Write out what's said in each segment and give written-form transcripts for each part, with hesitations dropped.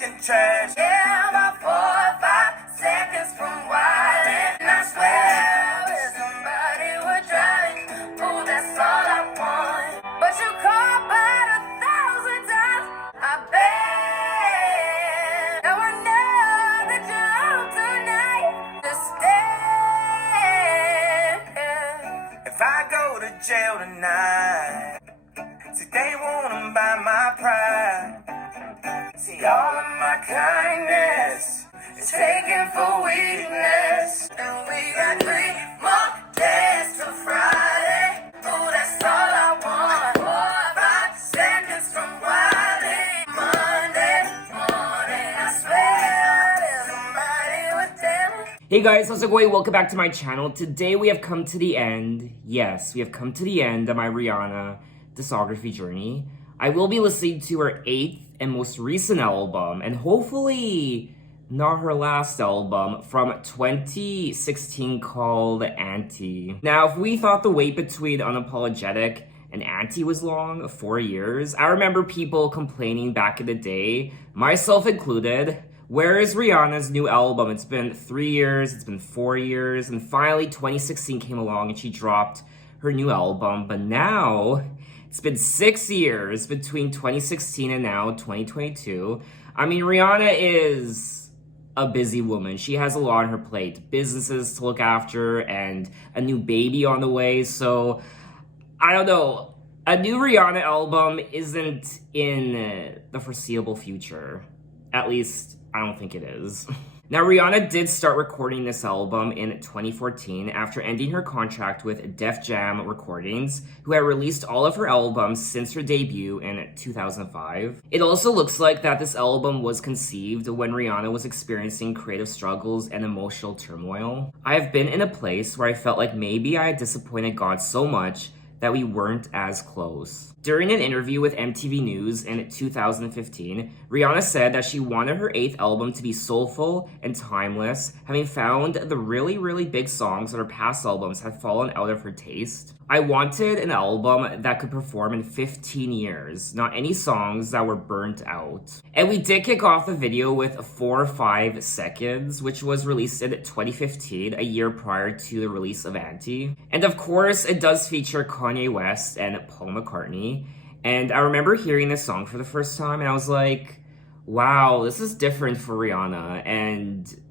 talking trash. Yeah, about 4 or 5 seconds from wildin'. And I swear, if somebody were driving, oh, that's all I want. But you call about 1,000 times, I bet. Now I know that you're home tonight. Just stay. If I go to jail tonight, see, they wanna buy my pride. See, all of my kindness is taken for weakness. And we got 3 more days till Friday. Oh, that's all I want. 4 or 5 seconds from Friday. Monday morning, I swear there's somebody would tell me. Hey guys, how's it going? Welcome back to my channel. Today we have come to the end. Yes, we have come to the end of my Rihanna discography journey. I will be listening to her 8th and most recent album, and hopefully not her last album, from 2016 called Anti. Now, if we thought the wait between Unapologetic and Anti was long, 4 years, I remember people complaining back in the day, myself included, where is Rihanna's new album? It's been 3 years, it's been 4 years, and finally 2016 came along and she dropped her new album, but now it's been 6 years between 2016 and now 2022. I mean, Rihanna is a busy woman. She has a lot on her plate. Businesses to look after and a new baby on the way. So, I don't know. A new Rihanna album isn't in the foreseeable future. At least, I don't think it is. Now, Rihanna did start recording this album in 2014 after ending her contract with Def Jam Recordings, who had released all of her albums since her debut in 2005. It also looks like that this album was conceived when Rihanna was experiencing creative struggles and emotional turmoil. I have been in a place where I felt like maybe I had disappointed God so much that we weren't as close. During an interview with MTV News in 2015, Rihanna said that she wanted her 8th album to be soulful and timeless, having found the really big songs on her past albums had fallen out of her taste. I wanted an album that could perform in 15 years, not any songs that were burnt out. And we did kick off the video with 4 or 5 seconds, which was released in 2015, a year prior to the release of Anti. And of course, it does feature Kanye West and Paul McCartney. And I remember hearing this song for the first time and I was like, wow, this is different for Rihanna. And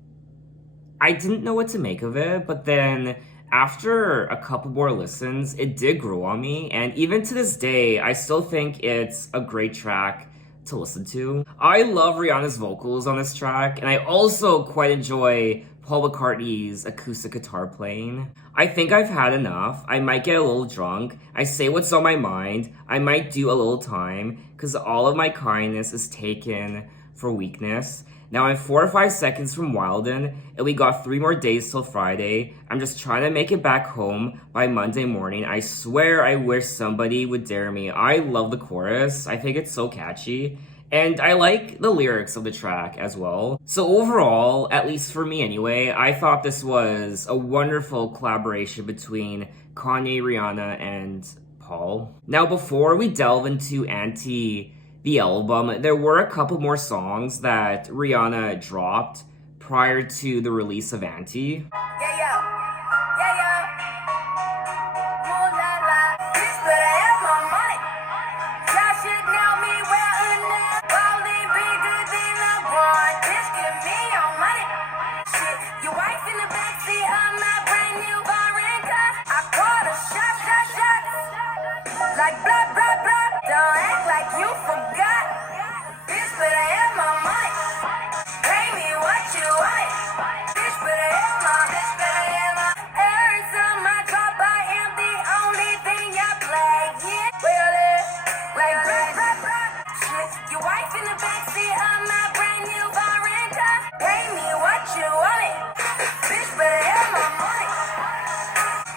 I didn't know what to make of it, but then after a couple more listens, it did grow on me. And even to this day, I still think it's a great track to listen to. I love Rihanna's vocals on this track, and I also quite enjoy Paul McCartney's acoustic guitar playing. I think I've had enough. I might get a little drunk. I say what's on my mind. I might do a little time, because all of my kindness is taken for weakness. Now I'm 4 or 5 seconds from Wildin', and we got 3 more days till Friday. I'm just trying to make it back home by Monday morning. I swear I wish somebody would dare me. I love the chorus. I think it's so catchy. And I like the lyrics of the track as well. So overall, at least for me anyway, I thought this was a wonderful collaboration between Kanye, Rihanna, and Paul. Now before we delve into Anti, the album, there were a couple more songs that Rihanna dropped prior to the release of Anti. Like blah, blah, blah, don't act like you forgot. Bitch, better have my money. Pay me what you want. Bitch, better have my, bitch, better have my. Every time I drop, I am the only thing I play. Yeah, well, like blah, blah, blah. Shit, your wife in the backseat of my brand new foreign car. Pay me what you want. Bitch, better have my money.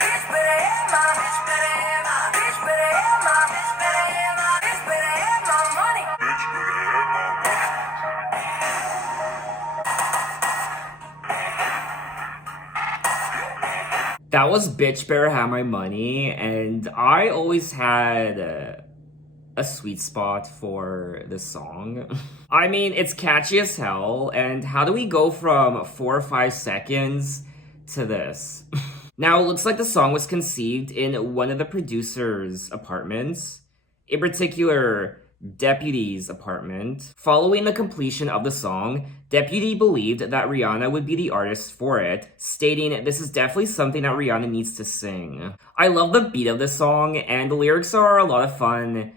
Bitch, better have my, bitch, better have my, bitch, better have my, bitch, better have my, bitch, better have my money. Bitch, better have my money. That was Bitch Better Have My Money, and I always had a sweet spot for this song. I mean, it's catchy as hell, and how do we go from 4 or 5 seconds to this? Now, it looks like the song was conceived in one of the producer's apartments, in particular, Deputy's apartment. Following the completion of the song, Deputy believed that Rihanna would be the artist for it, stating this is definitely something that Rihanna needs to sing. I love the beat of this song, and the lyrics are a lot of fun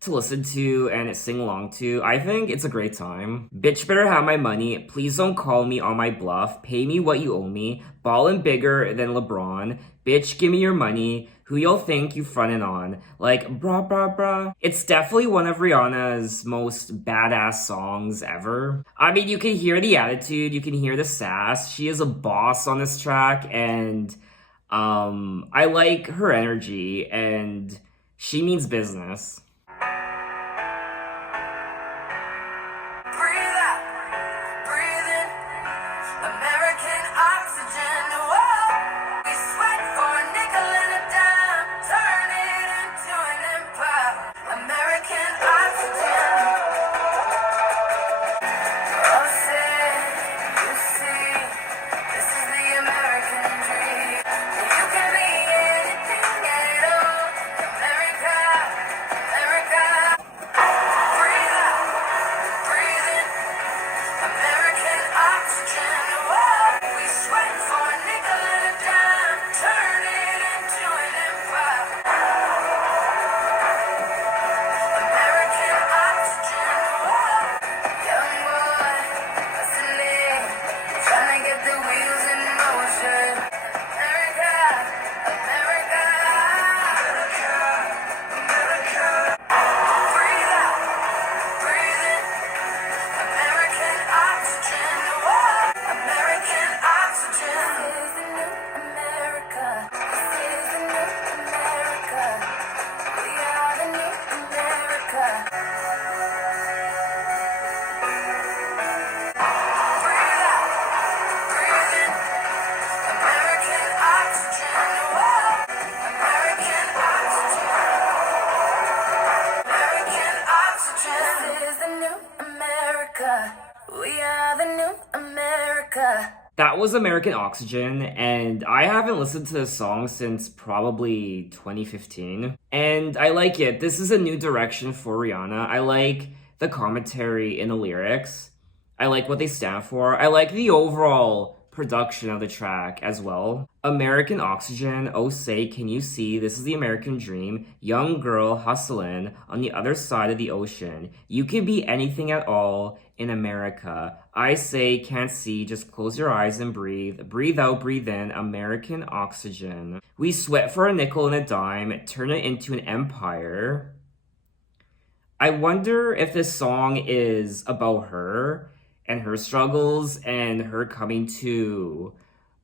to listen to and sing along to. I think it's a great time. Bitch better have my money. Please don't call me on my bluff. Pay me what you owe me. Ballin' bigger than LeBron. Bitch, give me your money. Who you'll think you frontin' on. Like, brah, brah, brah. It's definitely one of Rihanna's most badass songs ever. I mean, you can hear the attitude. You can hear the sass. She is a boss on this track, and I like her energy, and she means business. Breathe out, breathe in, American oxygen. Whoa, we sweat for a nickel and a dime, turn it into an empire. American oxygen. Oh, say, you see, this is the American dream. You can be anything at all. America, America. Breathe out, breathe in. American oxygen. Whoa, we sweat for a nickel and a dime, turn it into an empire. American oxygen. Whoa, young boy, hustling, trying to get the wheels in motion. America, America, breathe out, breathe in. American oxygen. Whoa, American oxygen. This is the new America. This is the new America. We are the new America. Breathe out, breathe in. American oxygen. Whoa, American oxygen. American oxygen. This is the new America. We are the new America. That was American Oxygen, and I haven't listened to this song since probably 2015. And I like it. This is a new direction for Rihanna. I like the commentary in the lyrics. I like what they stand for. I like the overall production of the track as well. American Oxygen, oh say, can you see? This is the American dream. Young girl hustling on the other side of the ocean. You can be anything at all in America. I say, can't see, just close your eyes and breathe. Breathe out, breathe in. American Oxygen. We sweat for a nickel and a dime, turn it into an empire. I wonder if this song is about her and her struggles and her coming to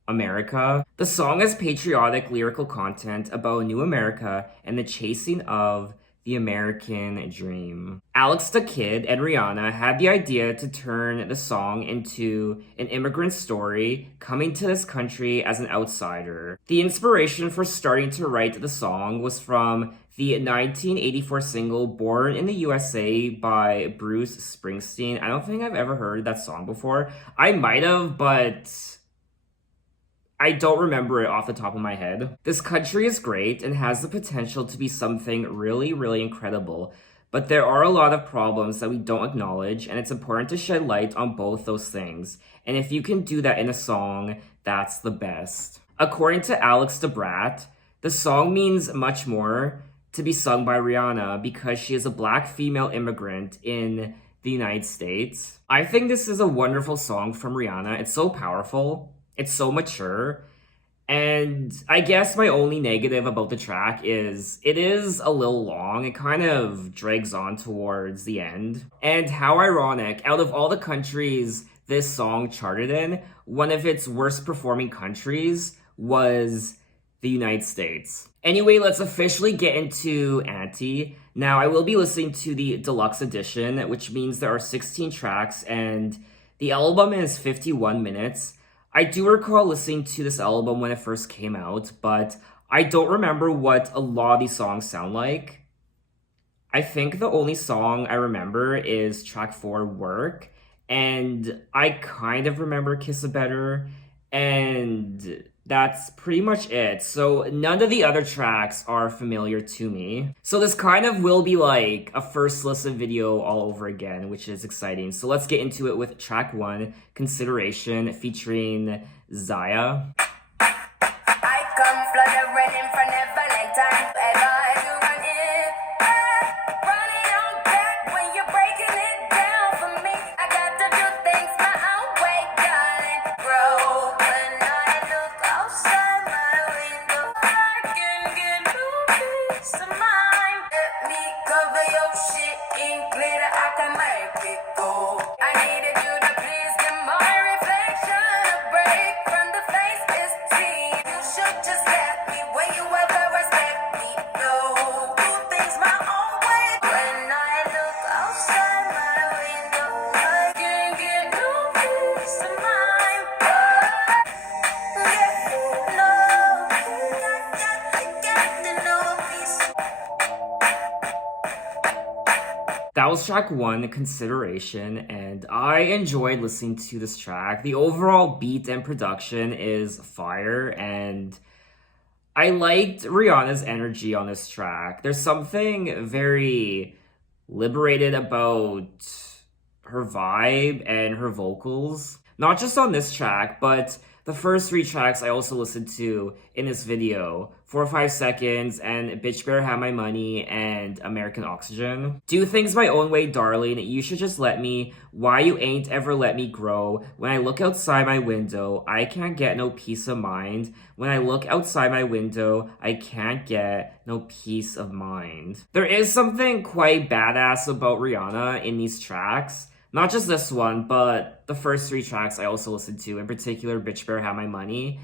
America. The song has patriotic lyrical content about a new America and the chasing of the American dream. Alex the Kid and Rihanna had the idea to turn the song into an immigrant story coming to this country as an outsider. The inspiration for starting to write the song was from the 1984 single Born in the USA by Bruce Springsteen. I don't think I've ever heard that song before. I might have, but I don't remember it off the top of my head. This country is great and has the potential to be something really, really incredible. But there are a lot of problems that we don't acknowledge, and it's important to shed light on both those things. And if you can do that in a song, that's the best. According to Alex the Brat, the song means much more to be sung by Rihanna because she is a black female immigrant in the United States. I think this is a wonderful song from Rihanna. It's so powerful. It's so mature. And I guess my only negative about the track is it is a little long. It kind of drags on towards the end. And how ironic, out of all the countries this song charted in, one of its worst performing countries was the United States. Anyway, let's officially get into Anti. Now, I will be listening to the deluxe edition, which means there are 16 tracks and the album is 51 minutes. I do recall listening to this album when it first came out, but I don't remember what a lot of these songs sound like. I think the only song I remember is track 4, Work, and I kind of remember Kiss It Better, and that's pretty much it. So none of the other tracks are familiar to me. So this kind of will be like a first listen video all over again, which is exciting. So let's get into it with track 1, Consideration, featuring Zaya. I come fluttering in front of a lifetime. Ever you run in, running on back when you're breaking it down for me. I got to do things my own way, darling. Bro, when I look outside my window, I can get no peace of mind. Let me cover your shit in glitter, I can make it go. I needed you to please give my reflection a break from the face is seen. You should just let me where you ever respect me. No, do things my own way. When I look outside my window, I can get no peace of mind. Yeah, no, I got the no peace. That was track 1, Consideration, and I enjoyed listening to this track. The overall beat and production is fire, and I liked Rihanna's energy on this track. There's something very liberated about her vibe and her vocals. Not just on this track, but the first 3 tracks I also listened to in this video. 4 or 5 Seconds, and Bitch Better Have My Money, and American Oxygen. Do things my own way, darling. You should just let me. Why you ain't ever let me grow. When I look outside my window, I can't get no peace of mind. When I look outside my window, I can't get no peace of mind. There is something quite badass about Rihanna in these tracks. Not just this one, but the first 3 tracks I also listened to, in particular, Bitch Better Have My Money.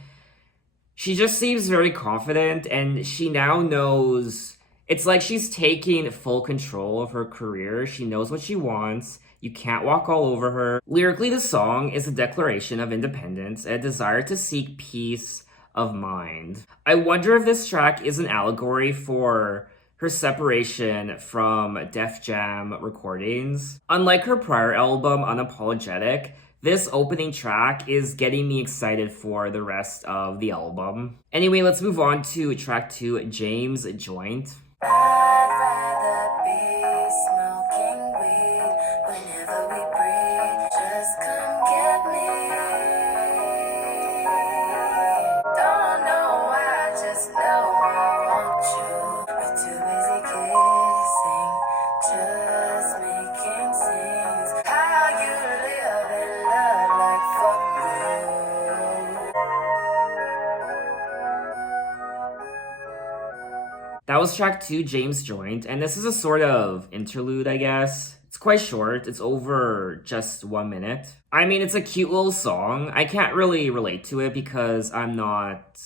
She just seems very confident, and she now knows, it's like she's taking full control of her career. She knows what she wants. You can't walk all over her. Lyrically, the song is a declaration of independence and a desire to seek peace of mind. I wonder if this track is an allegory for her separation from Def Jam Recordings. Unlike her prior album, Unapologetic, this opening track is getting me excited for the rest of the album. Anyway, let's move on to track 2, James Joint. I'd rather be smoking weed whenever we breathe. Just come get me. Don't know why, just know I want you. We're too busy kissing, just making scenes. How you live and love like fuck you. That was track 2, James Joint, and this is a sort of interlude, I guess. It's quite short, it's over just 1 minute. I mean, it's a cute little song. I can't really relate to it because I'm not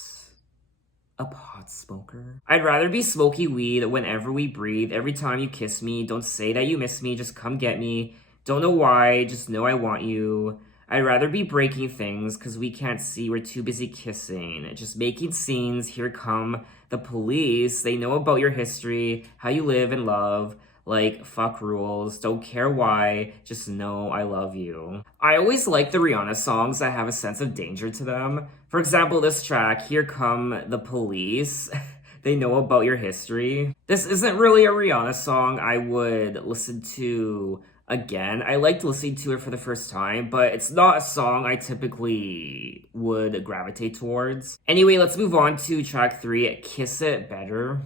a pot smoker. I'd rather be smoky weed whenever we breathe. Every time you kiss me, don't say that you miss me, just come get me. Don't know why, just know I want you. I'd rather be breaking things because we can't see, we're too busy kissing. Just making scenes, here come the police. They know about your history, how you live and love. Like, fuck rules, don't care why, just know I love you. I always like the Rihanna songs that have a sense of danger to them. For example, this track, Here Come the Police. They know about your history. This isn't really a Rihanna song I would listen to again. I liked listening to it for the first time, but it's not a song I typically would gravitate towards. Anyway, let's move on to track 3, Kiss It Better.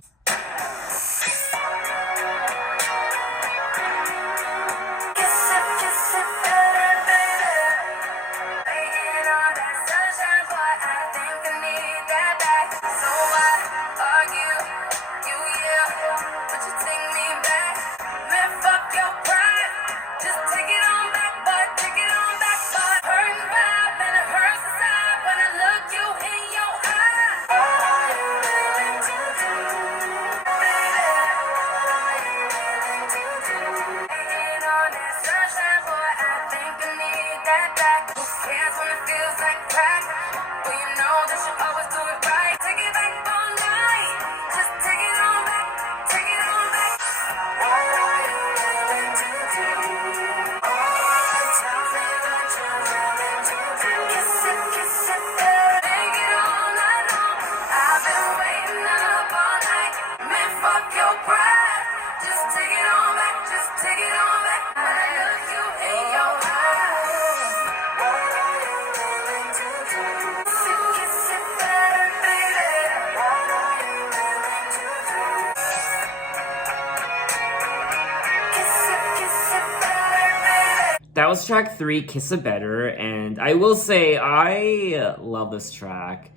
That was track 3, Kiss It Better, and I will say I love this track.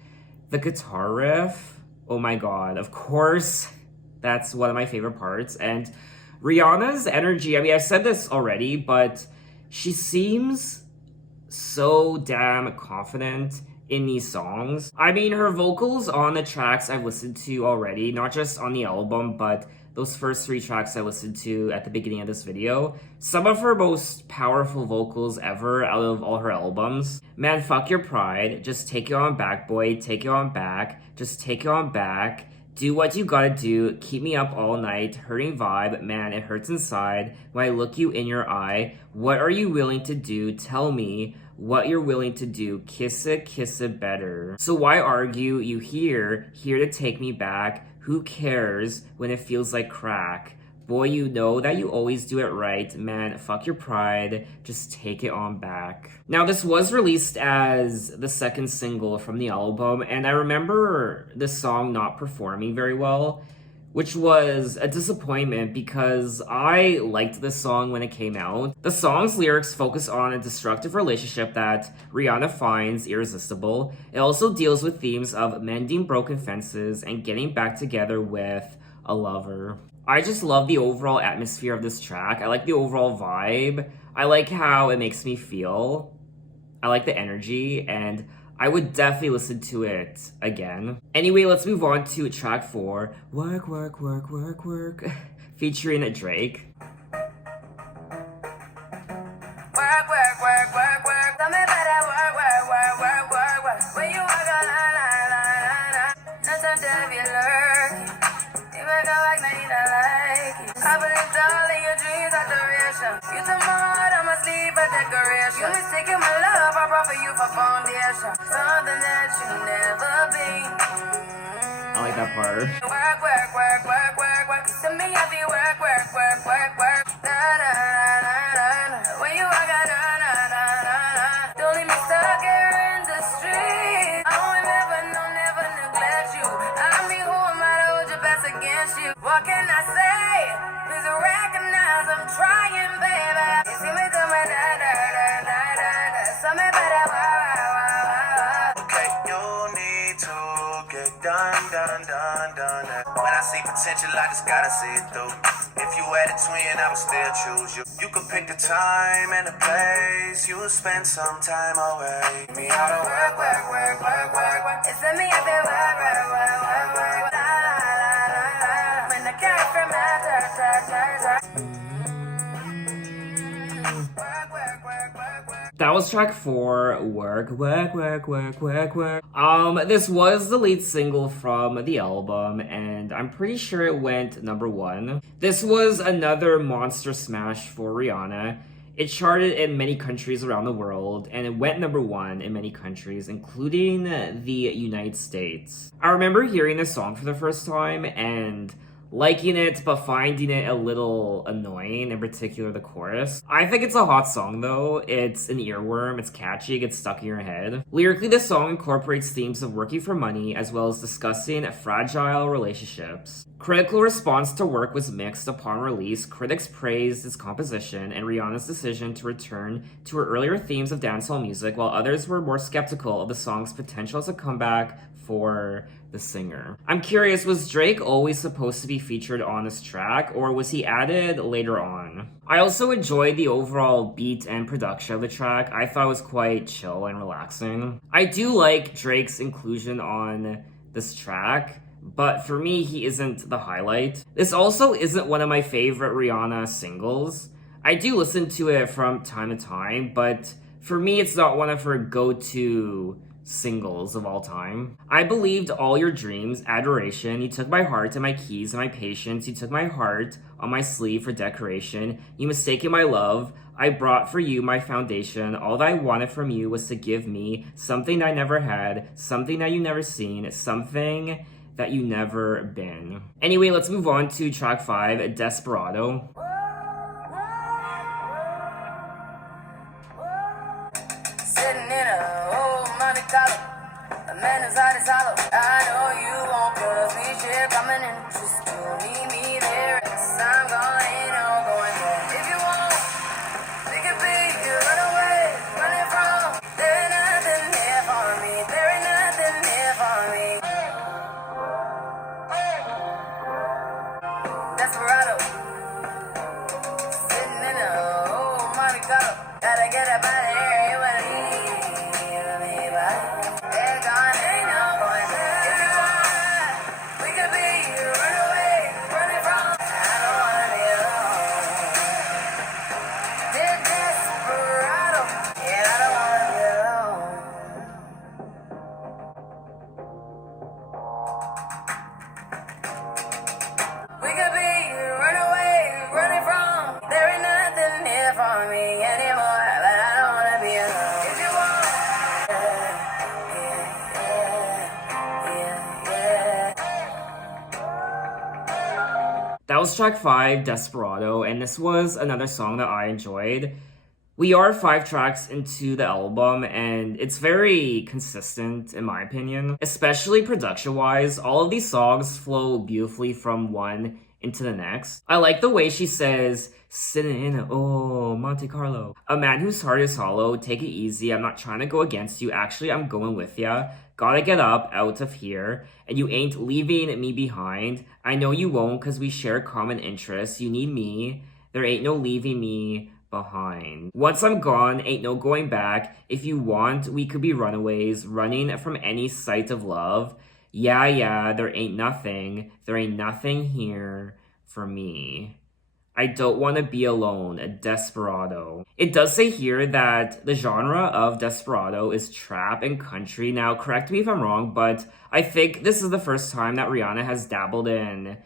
The guitar riff, oh my god, of course, that's one of my favorite parts. And Rihanna's energy, I mean, I've said this already, but she seems so damn confident in these songs. I mean, her vocals on the tracks I've listened to already, not just on the album, but those first 3 tracks I listened to at the beginning of this video, some of her most powerful vocals ever out of all her albums. Man, fuck your pride, just take it on back, boy, take it on back, just take it on back, do what you gotta do, keep me up all night, hurting vibe, man, it hurts inside, when I look you in your eye, what are you willing to do, tell me, what you're willing to do, kiss it better. So why argue, you here to take me back, who cares when it feels like crack? Boy, you know that you always do it right. Man, fuck your pride. Just take it on back. Now, this was released as the second single from the album, and I remember this song not performing very well, which was a disappointment because I liked this song when it came out. The song's lyrics focus on a destructive relationship that Rihanna finds irresistible. It also deals with themes of mending broken fences and getting back together with a lover. I just love the overall atmosphere of this track. I like the overall vibe. I like how it makes me feel. I like the energy, and I would definitely listen to it again. Anyway, let's move on to track 4, Work, Work, Work, Work, Work, featuring Drake. Work, work, work, work, work. Tell me about that work, work, work, work, work, work. When you work on la la la la la. No time to be lurking. You make out like now you don't like it. I believe all in your dreams are duration. You took my heart, I must leave a decoration. You mistaken my love, I brought for you for foundation. Something that you never been. I like that part. Work, work, work, work, work, work. To me, I be work, work, work, work, work. Da da da da da. When you walk out, da da da da da. Don't leave me stuck here in the street. I will never, no, never neglect you. I mean, who am I to hold your best against you? What can I say? Please recognize I'm trying, baby. You see me do my da da da da da da. Something better, wow, wow, wow, wow. Okay, you need to get done, done, done, done. When I see potential, I just gotta see it through. If you had a twin, I would still choose you. You could pick the time and the place. You would spend some time away. Me how to work, work, work, work, work, work. It's me up there, work, work, work, work, work. La la la la la. When the cat from my turn, turn, turn, turn. Work, work, work, work, work. That was track 4, Work, Work, Work, Work, Work, Work. This was the lead single from the album, and I'm pretty sure it went number 1. This was another monster smash for Rihanna. It charted in many countries around the world, and it went number 1 in many countries, including the United States. I remember hearing this song for the first time and liking it, but finding it a little annoying, in particular the chorus. I think it's a hot song though. It's an earworm, it's catchy, it gets stuck in your head. Lyrically, the song incorporates themes of working for money as well as discussing fragile relationships. Critical response to Work was mixed upon release. Critics praised its composition and Rihanna's decision to return to her earlier themes of dancehall music, while others were more skeptical of the song's potential as a comeback for the singer. I'm curious, was Drake always supposed to be featured on this track, or was he added later on? I also enjoyed the overall beat and production of the track. I thought it was quite chill and relaxing. I do like Drake's inclusion on this track, but for me, he isn't the highlight. This also isn't one of my favorite Rihanna singles. I do listen to it from time to time, but for me, it's not one of her go-to singles of all time. I believed all your dreams, adoration. You took my heart and my keys and my patience. You took my heart on my sleeve for decoration. You mistaken my love. I brought for you my foundation. All that I wanted from you was to give me something I never had, something that you never seen, something that you never been. Anyway, let's move on to track 5, Desperado. Sitting in a old money collar. A man is hot as hollow. I know you won't cause me shit. Coming in just to meet me there. Yes, I'm going, ain't no going there. If you want, we can be you. That was track 5, Desperado, and this was another song that I enjoyed. We are 5 tracks into the album, and it's very consistent in my opinion. Especially production-wise, all of these songs flow beautifully from one into the next. I like the way she says, sitting in Monte Carlo. A man whose heart is hollow, take it easy, I'm not trying to go against you, actually I'm going with ya. Gotta get up out of here, and you ain't leaving me behind. I know you won't, cause we share common interests. You need me, there ain't no leaving me behind. Once I'm gone, ain't no going back. If you want, we could be runaways, running from any sight of love. Yeah, there ain't nothing here for me. I don't want to be alone, a desperado. It does say here that the genre of desperado is trap and country. Now, correct me if I'm wrong, but I think this is the first time that Rihanna has dabbled in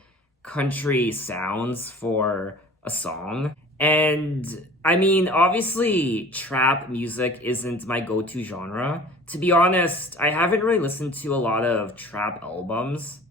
country sounds for a song. And I mean, obviously, trap music isn't my go-to genre. To be honest, I haven't really listened to a lot of trap albums,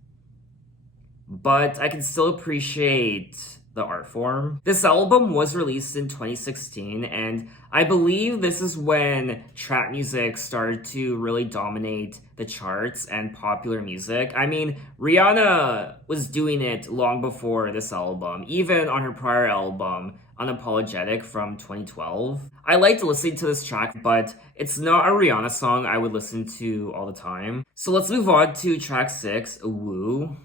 but I can still appreciate the art form. This album was released in 2016, and I believe this is when trap music started to really dominate the charts and popular music. I mean, Rihanna was doing it long before this album, even on her prior album, Unapologetic from 2012. I liked listening to this track, but it's not a Rihanna song I would listen to all the time. So let's move on to track 6, Woo.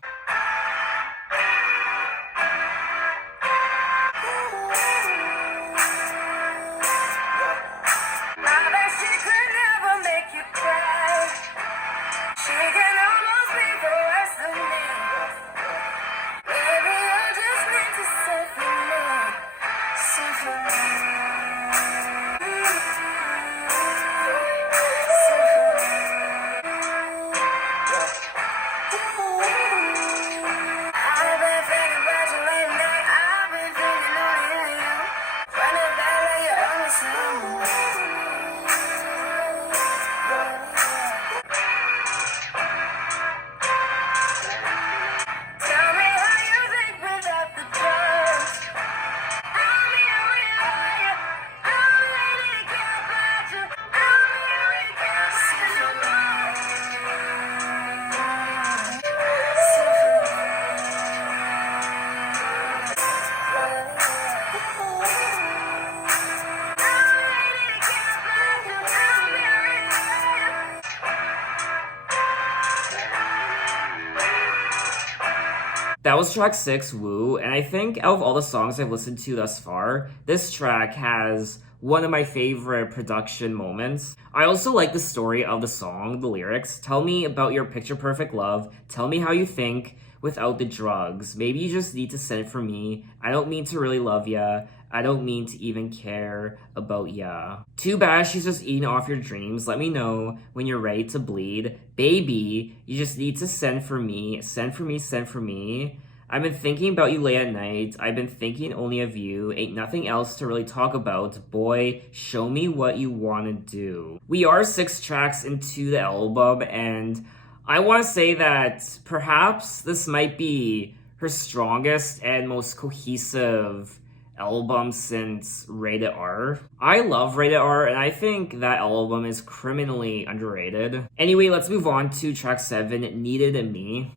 That was track 6, Woo, and I think out of all the songs I've listened to thus far, this track has one of my favorite production moments. I also like the story of the song, the lyrics. Tell me about your picture perfect love. Tell me how you think without the drugs. Maybe you just need to send it for me. I don't mean to really love ya. I don't mean to even care about ya. Too bad she's just eating off your dreams. Let me know when you're ready to bleed. Baby, you just need to send for me. Send for me, send for me. I've been thinking about you late at night. I've been thinking only of you. Ain't nothing else to really talk about. Boy, show me what you want to do. We are 6 tracks into the album, and I want to say that perhaps this might be her strongest and most cohesive album since Rated R. I love Rated R, and I think that album is criminally underrated. Anyway, let's move on to track 7, Needed in Me.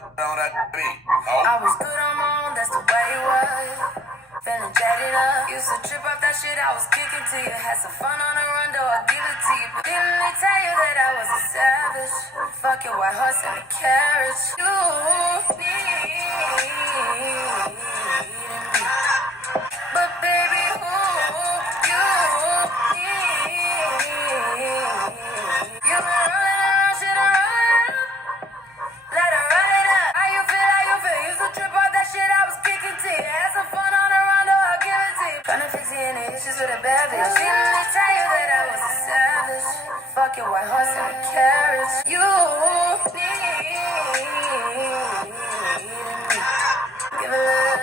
I was good on my own, that's the way it was. Feeling jaded up. Used to trip off that shit I was kicking to you. Had some fun on the run, though I give it to you. But didn't they tell you that I was a savage? Fuck your white horse and a carriage. You need me. But baby, who you need? You've been running around, shit around. Let her run it up. How you feel? How you feel? Used to trip off that shit I was kicking to you. Had some fun on the rondo, I'll give it to you. Tryna fix any issues with a bad bitch. Didn't they tell you that I was a savage? Fuck your white horse and a carriage. You need me. Give a little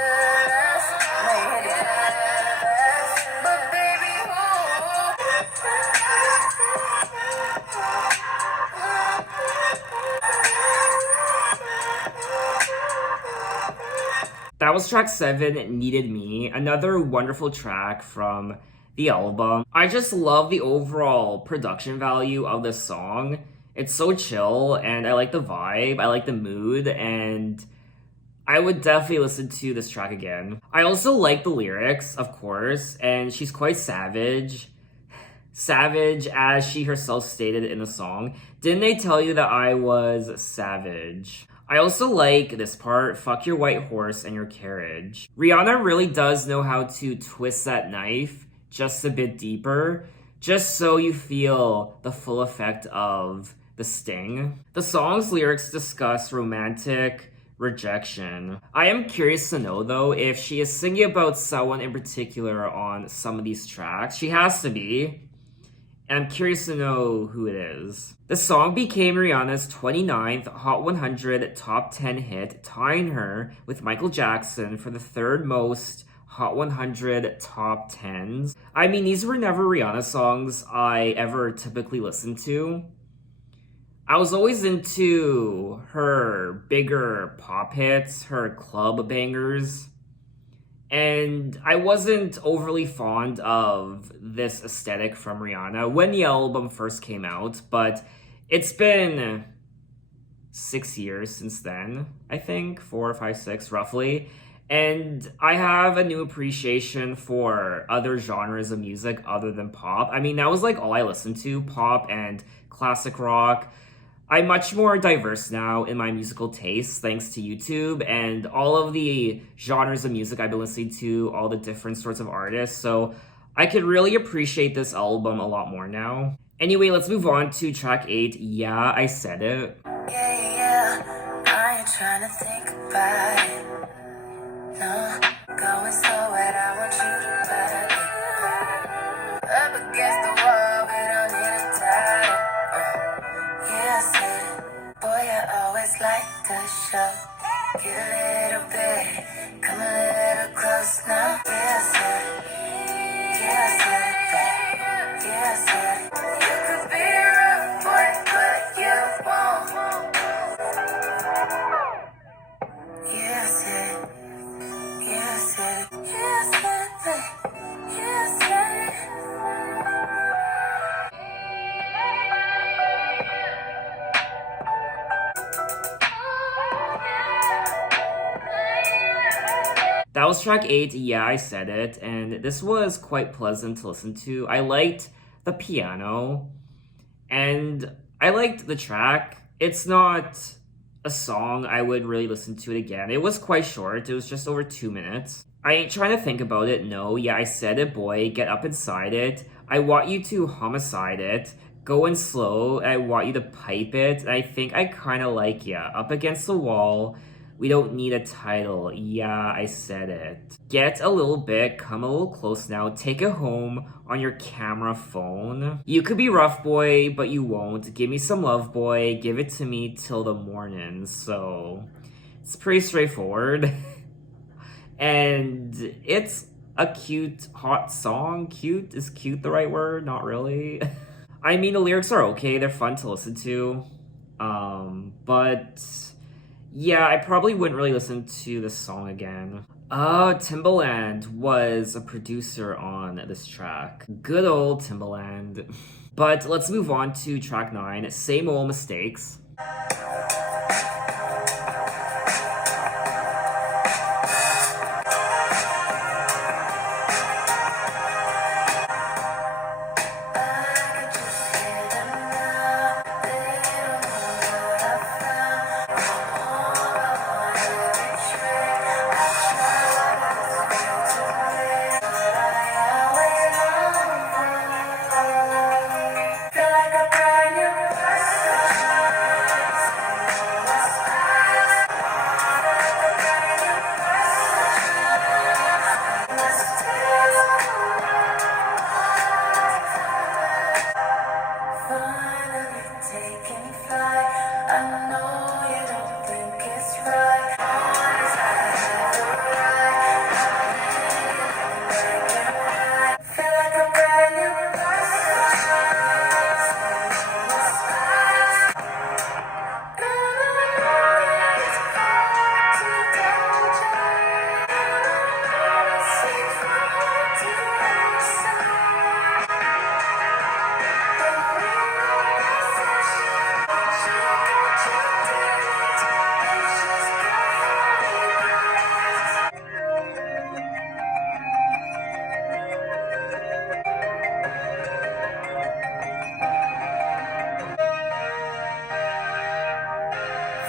less. May hit it fast. But baby, ooh. was track 7, Needed Me, another wonderful track from the album. I just love the overall production value of this song. It's so chill, and I like the vibe, I like the mood, and I would definitely listen to this track again. I also like the lyrics, of course, and she's quite savage. Savage, as she herself stated in the song. Didn't they tell you that I was savage? I also like this part, fuck your white horse and your carriage. Rihanna really does know how to twist that knife just a bit deeper, just so you feel the full effect of the sting. The song's lyrics discuss romantic rejection. I am curious to know though if she is singing about someone in particular on some of these tracks. She has to be. And I'm curious to know who it is. The song became Rihanna's 29th Hot 100 top 10 hit, tying her with Michael Jackson for the third most Hot 100 top 10s. I mean, these were never Rihanna songs I ever typically listened to. I was always into her bigger pop hits, her club bangers. And I wasn't overly fond of this aesthetic from Rihanna when the album first came out, but it's been 6 years since then, I think, 4, 5, 6 roughly. And I have a new appreciation for other genres of music other than pop. I mean, that was like all I listened to, pop and classic rock. I'm much more diverse now in my musical tastes thanks to YouTube and all of the genres of music I've been listening to, all the different sorts of artists. So I could really appreciate this album a lot more now. Anyway, let's move on to track 8, Yeah, I Said It. Yeah, I ain't trying to think about it. No, going so wet, I want you to ride it. Up against the wall, we don't need a title. Yeah, I said it. Boy, I always like to show. Get a little bit, come a little close now. Yeah, I said it. Yeah, I said it back. Yeah, I said it. You could be a rough boy, but you won't. Yeah, I said it. Yeah, I said it. Yeah, I said it back. Yeah, I said it. That was track 8, Yeah, I Said It, and this was quite pleasant to listen to. I liked the piano, and I liked the track. It's not a song I would really listen to it again. It was quite short, it was just over 2 minutes. I ain't trying to think about it, no. Yeah, I said it, boy, get up inside it. I want you to homicide it. Go in slow, I want you to pipe it. And I think I kinda like, yeah, up against the wall. We don't need a title. Yeah, I said it. Get a little bit, come a little close now. Take it home on your camera phone. You could be rough boy, but you won't. Give me some love boy. Give it to me till the morning. So it's pretty straightforward. And it's a cute, hot song. Cute? Is cute the right word? Not really. I mean, the lyrics are okay. They're fun to listen to. But yeah, I probably wouldn't really listen to this song again. Timbaland was a producer on this track. Good old Timbaland. But let's move on to track 9, Same Old Mistakes.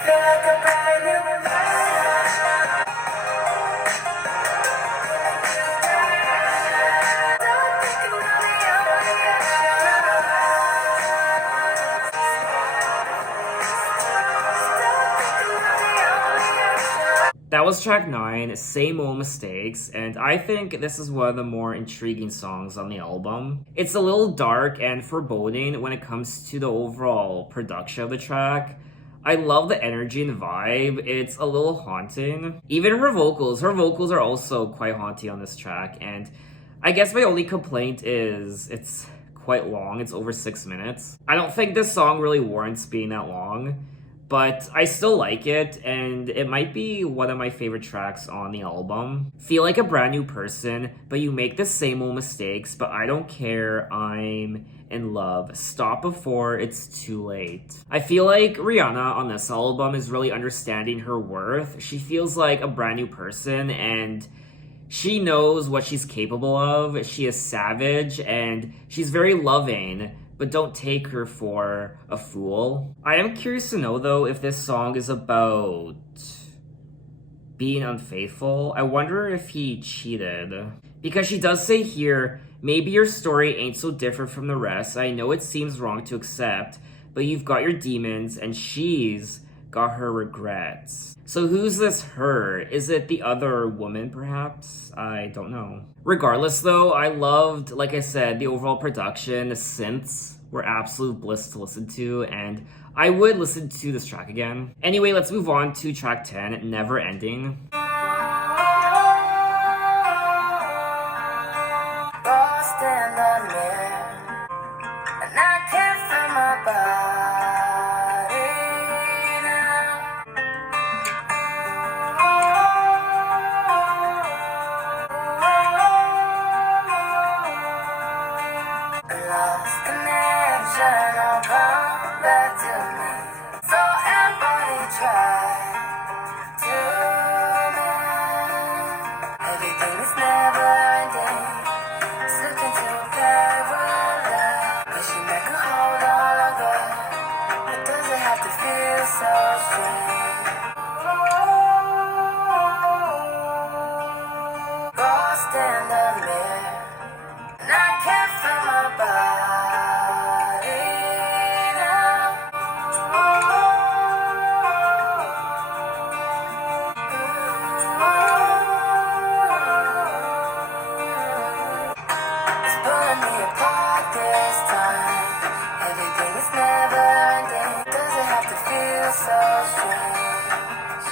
feel like a brand new Rihanna. Don't think I'm the only That was track 9, Same Old Mistakes, and I think this is one of the more intriguing songs on the album. It's a little dark and foreboding when it comes to the overall production of the track. I love the energy and vibe, it's a little haunting. Even her vocals are also quite haunting on this track, and I guess my only complaint is it's quite long, it's over 6 minutes. I don't think this song really warrants being that long, but I still like it, and it might be one of my favorite tracks on the album. Feel like a brand new person, but you make the same old mistakes, but I don't care, I'm in love. Stop before it's too late. I feel like Rihanna on this album is really understanding her worth. She feels like a brand new person, and she knows what she's capable of. She is savage, and she's very loving, but don't take her for a fool. I am curious to know though if this song is about being unfaithful. I wonder if he cheated. Because she does say here, maybe your story ain't so different from the rest. I know it seems wrong to accept, but you've got your demons and she's got her regrets. So who's this her? Is it the other woman perhaps? I don't know. Regardless though, I loved, like I said, the overall production. The synths were absolute bliss to listen to, and I would listen to this track again. Anyway, let's move on to track 10, Never Ending. lost in the mirror, and I can't feel my body now. Lost connection, will come back to me. So everybody try to mend. Everything is never ending. Slip into a parallel. Cause you make a hold on longer. It doesn't have to feel so strange. Lost in the mirror, and I can't feel my body now. It's pulling me apart this time. Everything is never ending. Doesn't have to feel so strange.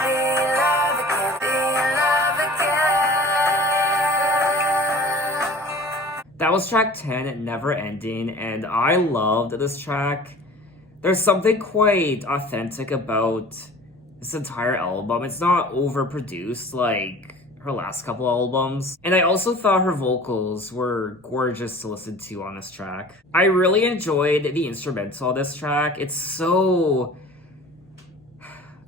Be in love again, be in love again. That was track 10, Never Ending, and I loved this track. There's something quite authentic about this entire album. It's not overproduced like her last couple albums. And I also thought her vocals were gorgeous to listen to on this track. I really enjoyed the instrumental on this track. It's so...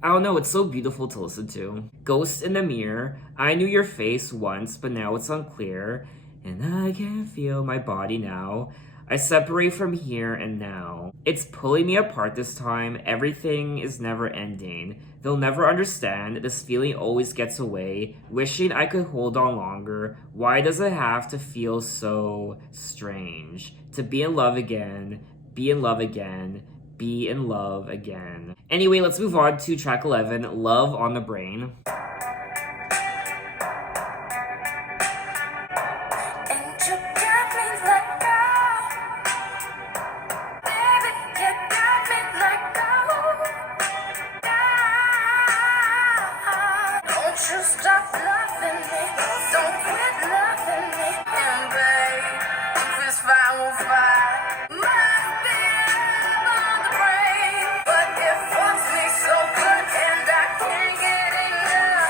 I don't know, it's so beautiful to listen to. Ghost in the mirror, I knew your face once, but now it's unclear. And I can feel my body now. I separate from here and now. It's pulling me apart this time. Everything is never ending. They'll never understand. This feeling always gets away. Wishing I could hold on longer. Why does it have to feel so strange? To be in love again. Be in love again. Be in love again. Anyway, let's move on to track 11, Love on the Brain. And you got me like gold. Baby, you got me like gold. Don't you stop loving me. Don't quit loving me. And babe, if it's fine, we'll fight. Must be love on the brain. But it wants me so good and I can't get enough.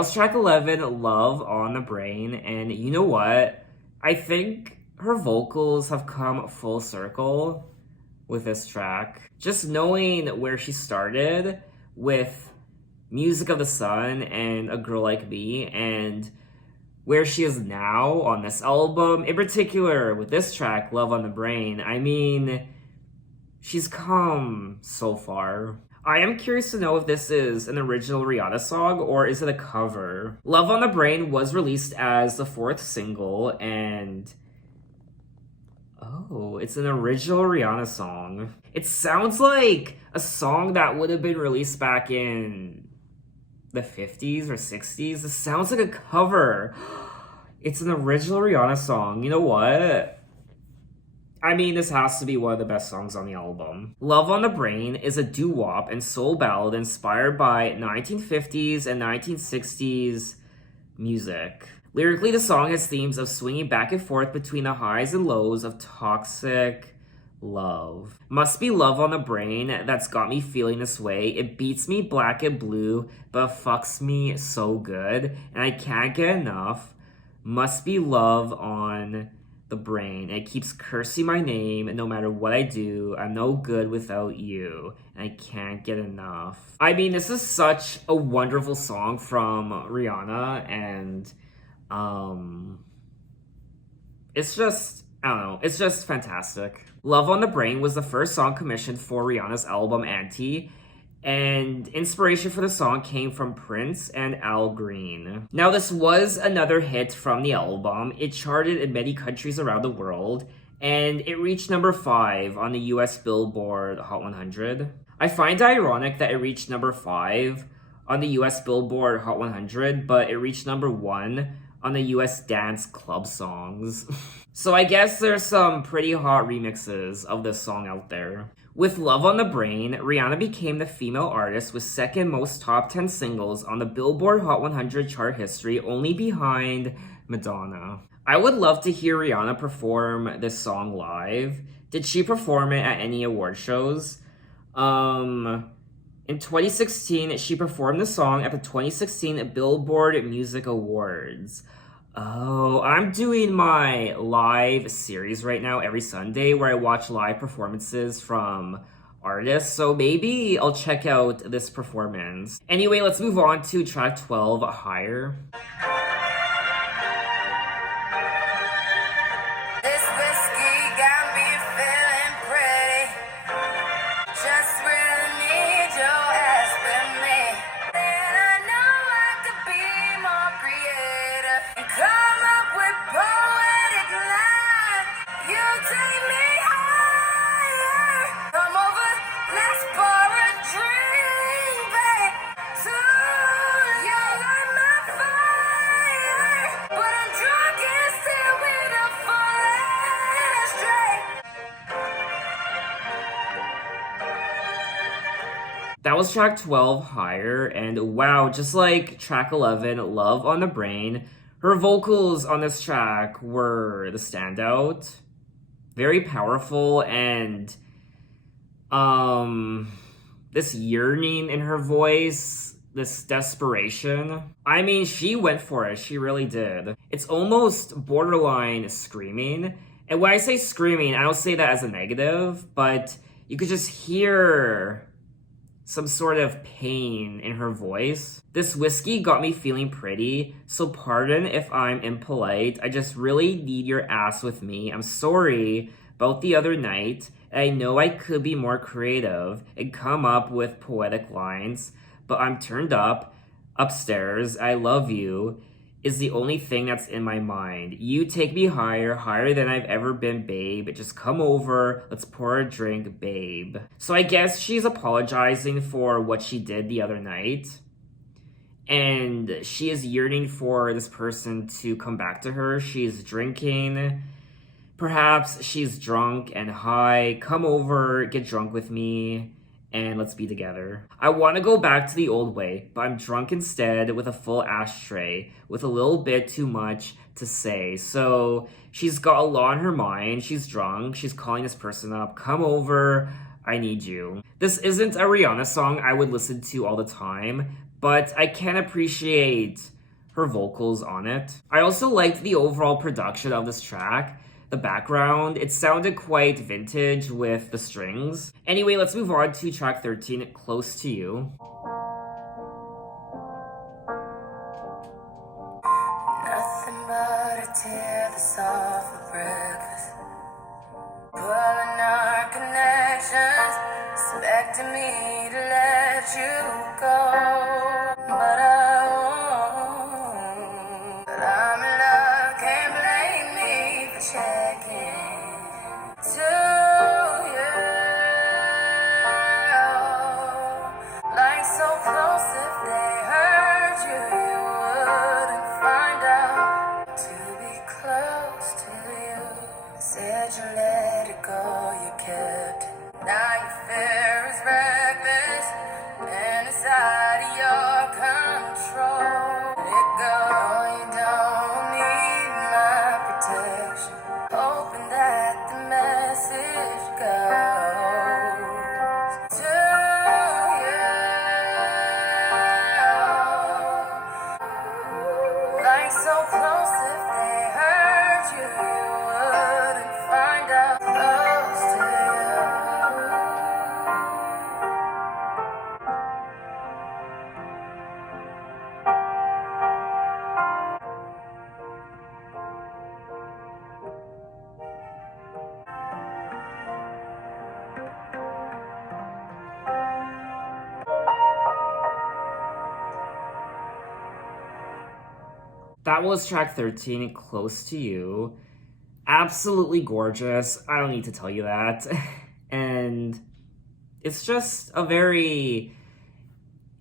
was track 11, Love on the Brain, and you know what? I think her vocals have come full circle with this track. Just knowing where she started with Music of the Sun and A Girl Like Me, and where she is now on this album, in particular with this track, Love on the Brain, I mean, she's come so far. I am curious to know if this is an original Rihanna song or is it a cover. Love on the Brain was released as the 4th single, and oh, it's an original Rihanna song. It sounds like a song that would have been released back in the 50s or 60s. It sounds like a cover. It's an original Rihanna song. You know what? I mean, this has to be one of the best songs on the album. Love on the Brain is a doo-wop and soul ballad inspired by 1950s and 1960s music. Lyrically, the song has themes of swinging back and forth between the highs and lows of toxic love. Must be love on the brain that's got me feeling this way. It beats me black and blue, but fucks me so good, and I can't get enough. Must be love on the brain. It keeps cursing my name no matter what I do. I'm no good without you, and I can't get enough. I mean, this is such a wonderful song from Rihanna, and it's just, I don't know, it's just fantastic. Love on the Brain was the first song commissioned for Rihanna's album Anti, and inspiration for the song came from Prince and Al Green. Now, this was another hit from the album. It charted in many countries around the world, and it reached number 5 on the US Billboard Hot 100. I find it ironic that it reached number 5 on the US Billboard Hot 100, but it reached number 1 on the US Dance Club Songs. So I guess there's some pretty hot remixes of this song out there. With Love on the Brain, Rihanna became the female artist with second most top 10 singles on the Billboard Hot 100 chart history, only behind Madonna. I would love to hear Rihanna perform this song live. Did she perform it at any award shows? In 2016, she performed the song at the 2016 Billboard Music Awards. Oh, I'm doing my live series right now every Sunday where I watch live performances from artists, so maybe I'll check out this performance. Anyway, let's move on to track 12, Higher. This whiskey got me feeling pretty. Just really need your ass with me. And I know I could be more creative and come up with poetic lines. You take me higher. Come over, let's pour a drink, babe. Soon you light my fire, but I'm drunk and still with a full ashtray. That was track 12, Higher, and wow, just like track 11, Love on the Brain, her vocals on this track were the standout. Very powerful, and this yearning in her voice, this desperation. I mean, she went for it, she really did. It's almost borderline screaming, and when I say screaming, I don't say that as a negative, but you could just hear some sort of pain in her voice. This whiskey got me feeling pretty, so pardon if I'm impolite. I just really need your ass with me. I'm sorry about the other night. I know I could be more creative and come up with poetic lines, but I'm turned up. Upstairs, I love you is the only thing that's in my mind. You take me higher, higher than I've ever been, babe. Just come over, let's pour a drink, babe. So I guess she's apologizing for what she did the other night. And she is yearning for this person to come back to her. She's drinking. Perhaps she's drunk and high. Come over, get drunk with me, and let's be together. I want to go back to the old way, but I'm drunk instead with a full ashtray, with a little bit too much to say. So she's got a lot on her mind. She's drunk. She's calling this person up. Come over. I need you. This isn't a Rihanna song I would listen to all the time, but I can appreciate her vocals on it. I also liked the overall production of this track. The background, it sounded quite vintage with the strings. Anyway, let's move on to track 13, Close to You. Nothing but a tear that's off for breakfast. Pulling our connections, expecting me to let you go. But I won't. But I'm in love, can't blame me for checking to you. Like so close, if they hurt you, you wouldn't find out. To be close to you. Said you let it go, you kept it. Now your fear is reckless, and it's out of your control. Let it go, you don't need my protection. Hoping that the message goes to you. Like so close, if they hurt you, you wouldn't find out. Close to you. That was track 13, Close to You. Absolutely gorgeous. I don't need to tell you that. And it's just a very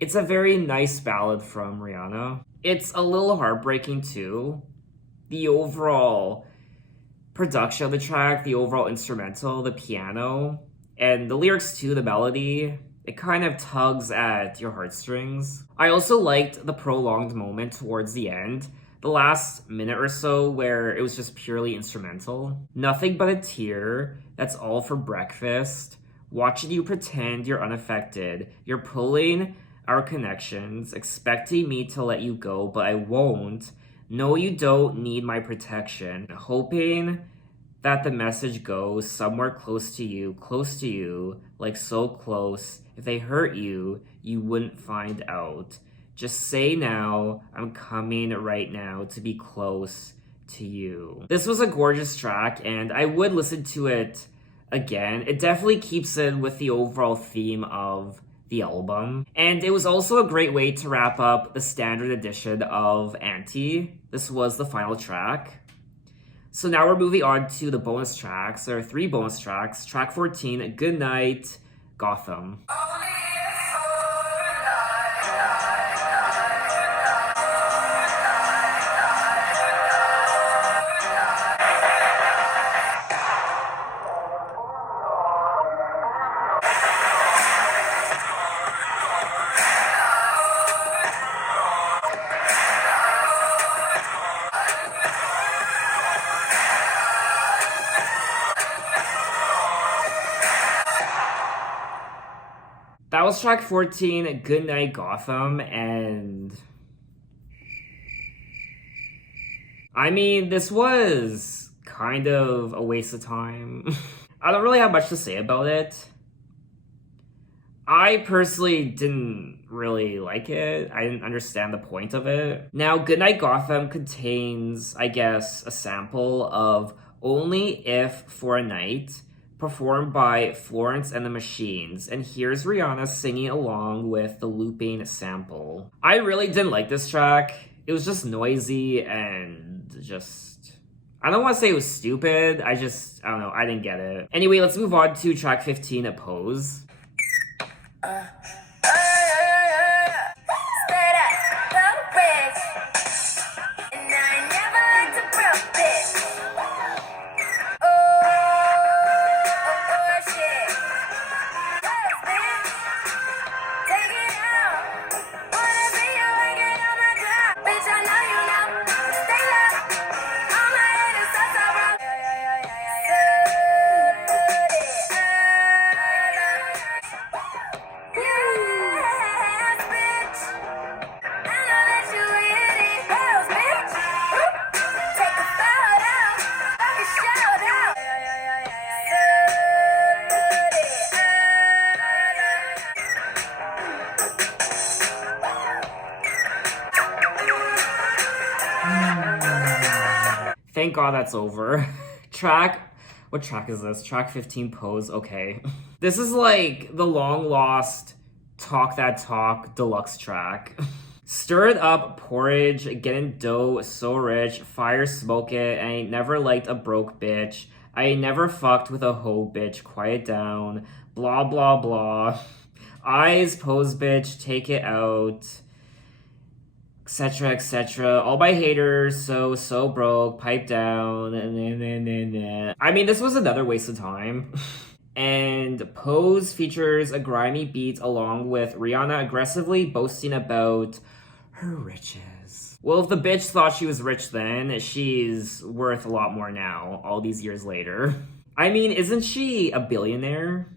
nice ballad from Rihanna. It's a little heartbreaking too. The overall production of the track, the overall instrumental, the piano, and the lyrics too, the melody, it kind of tugs at your heartstrings. I also liked the prolonged moment towards the end, the last minute or so where it was just purely instrumental. Nothing but a tear, that's all for breakfast. Watching you pretend you're unaffected. You're pulling our connections, expecting me to let you go, but I won't. No, you don't need my protection. Hoping that the message goes somewhere close to you, like so close. If they hurt you, you wouldn't find out. Just say now, I'm coming right now to be close to you. This was a gorgeous track, and I would listen to it again. It definitely keeps in with the overall theme of the album. And it was also a great way to wrap up the standard edition of Anti. This was the final track. So now we're moving on to the bonus tracks. There are 3 bonus tracks. Track 14, Good Night, Gotham. That was track 14, Good Night, Gotham, and I mean, this was kind of a waste of time. I don't really have much to say about it. I personally didn't really like it. I didn't understand the point of it. Now, Goodnight Gotham contains, I guess, a sample of Only If for a Night, performed by Florence and the Machines. And here's Rihanna singing along with the looping sample. I really didn't like this track. It was just noisy and just... I don't want to say it was stupid. I don't know. I didn't get it. Anyway, let's move on to track 15, Pose. Yeah. God that's over. What track is this? Track 15, Pose. Okay. This is like the long lost Talk That Talk deluxe track. Stir it up, porridge, getting dough, so rich, fire smoke it, I ain't never liked a broke bitch, I ain't never fucked with a hoe bitch, quiet down, blah blah blah, eyes, pose bitch, take it out, etc etc, all my haters, so broke, pipe down, I mean, this was another waste of time. And Pose features a grimy beat along with Rihanna aggressively boasting about her riches. Well, if the bitch thought she was rich then, she's worth a lot more now, all these years later. I mean, isn't she a billionaire?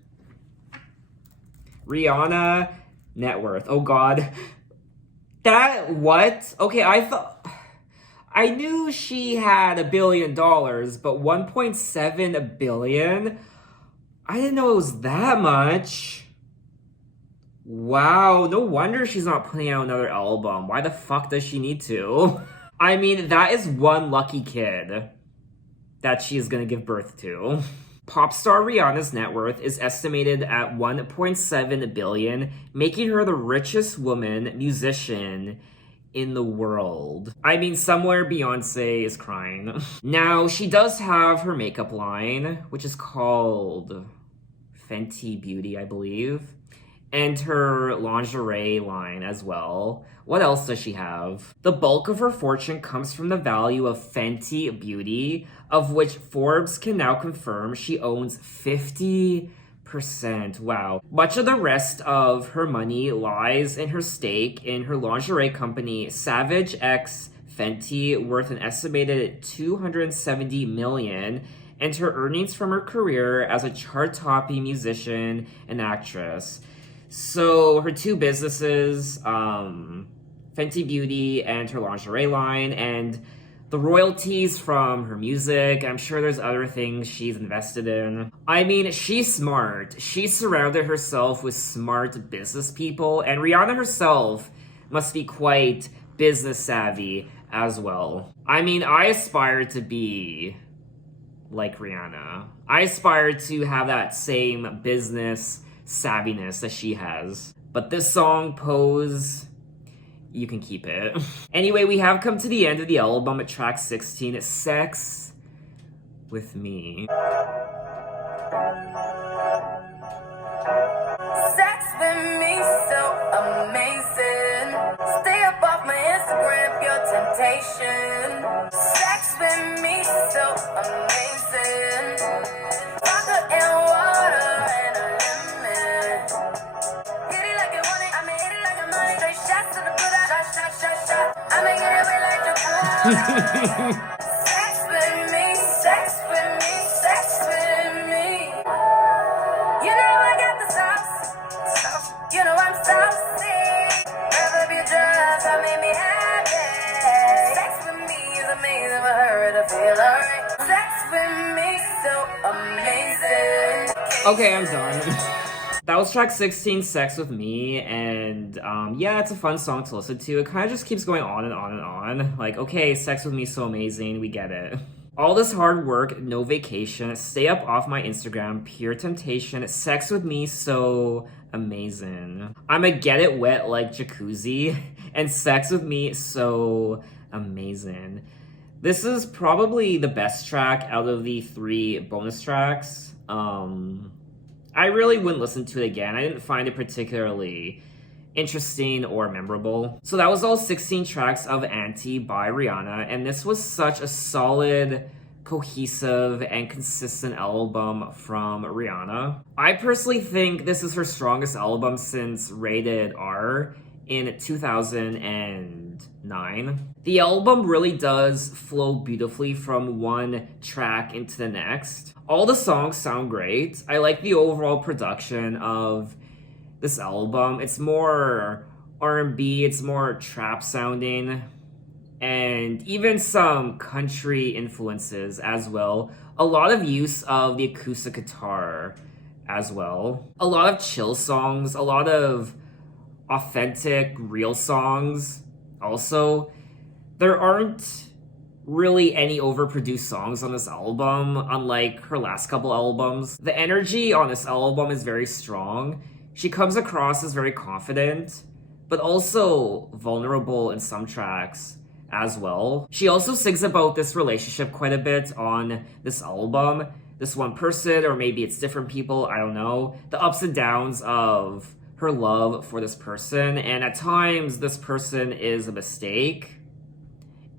Rihanna net worth. Oh god. That, what? Okay, I knew she had $1 billion, but 1.7 billion? I didn't know it was that much. Wow, no wonder she's not putting out another album. Why the fuck does she need to? I mean, that is one lucky kid that she is gonna give birth to. Pop star Rihanna's net worth is estimated at 1.7 billion, making her the richest woman musician in the world. I mean, somewhere Beyonce is crying. Now, she does have her makeup line, which is called Fenty Beauty, I believe, and her lingerie line as well. What else does she have? The bulk of her fortune comes from the value of Fenty Beauty, of which Forbes can now confirm she owns 50%. Wow. Much of the rest of her money lies in her stake in her lingerie company, Savage X Fenty, worth an estimated $270 million, and her earnings from her career as a chart-topping musician and actress. So her two businesses, Fenty Beauty and her lingerie line, and the royalties from her music. I'm sure there's other things she's invested in. I mean, she's smart. She surrounded herself with smart business people, and Rihanna herself must be quite business savvy as well. I mean, I aspire to be like Rihanna. I aspire to have that same business savviness that she has. But this song, Pose, you can keep it. Anyway, we have come to the end of the album at track 16, Sex With Me. Sex with me so amazing. Stay up off my Instagram, pure temptation. Sex with me so amazing. Vodka and water and a lemon. Hit it like you want it, I mean hit it like a money. Straight shots to the good eye, shot. I make it away like Jacuzzi. Sex with me, sex with me, sex with me. You know I got the sauce. You know I'm saucy. Wrap up your dress, that made me happy. Sex with me is amazing for her to feel alright. Sex with me so amazing. Okay, I'm done. That was track 16, Sex With Me, and yeah, it's a fun song to listen to. It kind of just keeps going on and on and on. Like, okay, Sex With Me so amazing, we get it. All this hard work, no vacation, stay up off my Instagram, pure temptation, sex with me so amazing. I'ma get it wet like jacuzzi, and sex with me so amazing. This is probably the best track out of the 3 bonus tracks. I really wouldn't listen to it again. I didn't find it particularly interesting or memorable. So that was all 16 tracks of Anti by Rihanna, and this was such a solid, cohesive, and consistent album from Rihanna. I personally think this is her strongest album since Rated R in 2009. The album really does flow beautifully from one track into the next. All the songs sound great. I like the overall production of this album. It's more R&B, it's more trap sounding, and even some country influences as well. A lot of use of the acoustic guitar as well. A lot of chill songs, a lot of authentic, real songs. Also, there aren't really any overproduced songs on this album, unlike her last couple albums. The energy on this album is very strong. She comes across as very confident, but also vulnerable in some tracks as well. She also sings about this relationship quite a bit on this album. This one person, or maybe it's different people, I don't know. The ups and downs of her love for this person, and at times this person is a mistake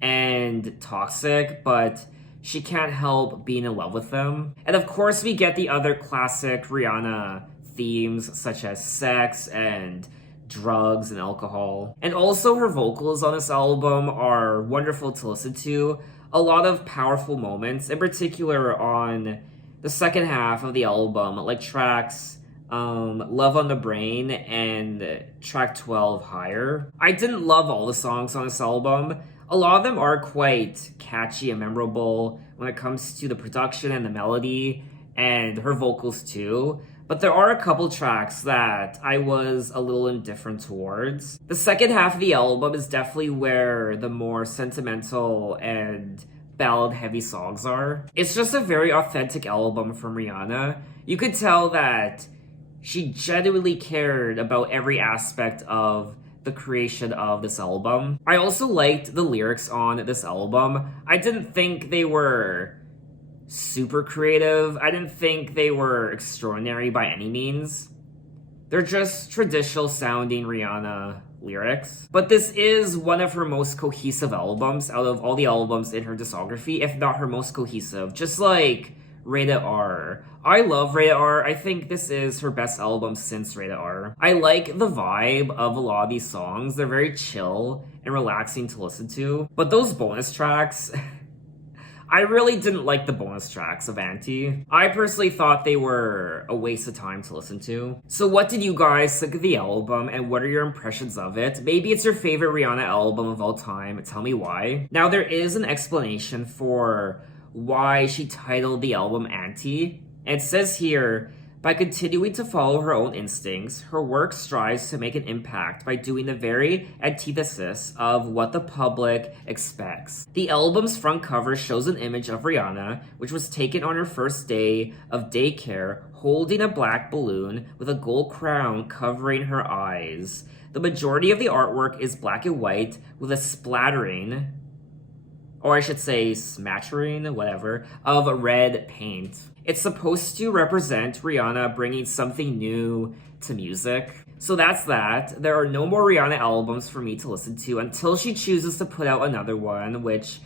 and toxic, but she can't help being in love with them. And of course, we get the other classic Rihanna themes, such as sex and drugs and alcohol. And also, her vocals on this album are wonderful to listen to. A lot of powerful moments, in particular on the second half of the album, like tracks Love on the Brain and track 12, Higher. I didn't love all the songs on this album. A lot of them are quite catchy and memorable when it comes to the production and the melody, and her vocals too. But there are a couple tracks that I was a little indifferent towards. The second half of the album is definitely where the more sentimental and ballad-heavy songs are. It's just a very authentic album from Rihanna. You could tell that she genuinely cared about every aspect of the creation of this album. I also liked the lyrics on this album. I didn't think they were super creative. I didn't think they were extraordinary by any means. They're just traditional sounding Rihanna lyrics. But this is one of her most cohesive albums out of all the albums in her discography, if not her most cohesive. Just like Rated R. I love Rated R. I think this is her best album since Rated R. I like the vibe of a lot of these songs. They're very chill and relaxing to listen to. But those bonus tracks, I really didn't like the bonus tracks of Anti. I personally thought they were a waste of time to listen to. So what did you guys think of the album, and what are your impressions of it? Maybe it's your favorite Rihanna album of all time. Tell me why. Now, there is an explanation for why she titled the album Anti. It says here, by continuing to follow her own instincts, her work strives to make an impact by doing the very antithesis of what the public expects. The album's front cover shows an image of Rihanna, which was taken on her first day of daycare, holding a black balloon with a gold crown covering her eyes. The majority of the artwork is black and white with a splattering, or I should say smattering, whatever, of red paint. It's supposed to represent Rihanna bringing something new to music. So that's that. There are no more Rihanna albums for me to listen to until she chooses to put out another one, which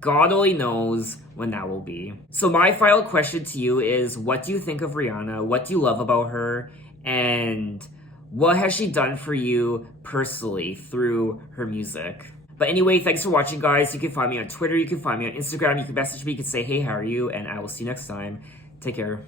God only knows when that will be. So my final question to you is, what do you think of Rihanna? What do you love about her? And what has she done for you personally through her music? But anyway, thanks for watching, guys. You can find me on Twitter, you can find me on Instagram, you can message me, you can say, hey, how are you? And I will see you next time. Take care.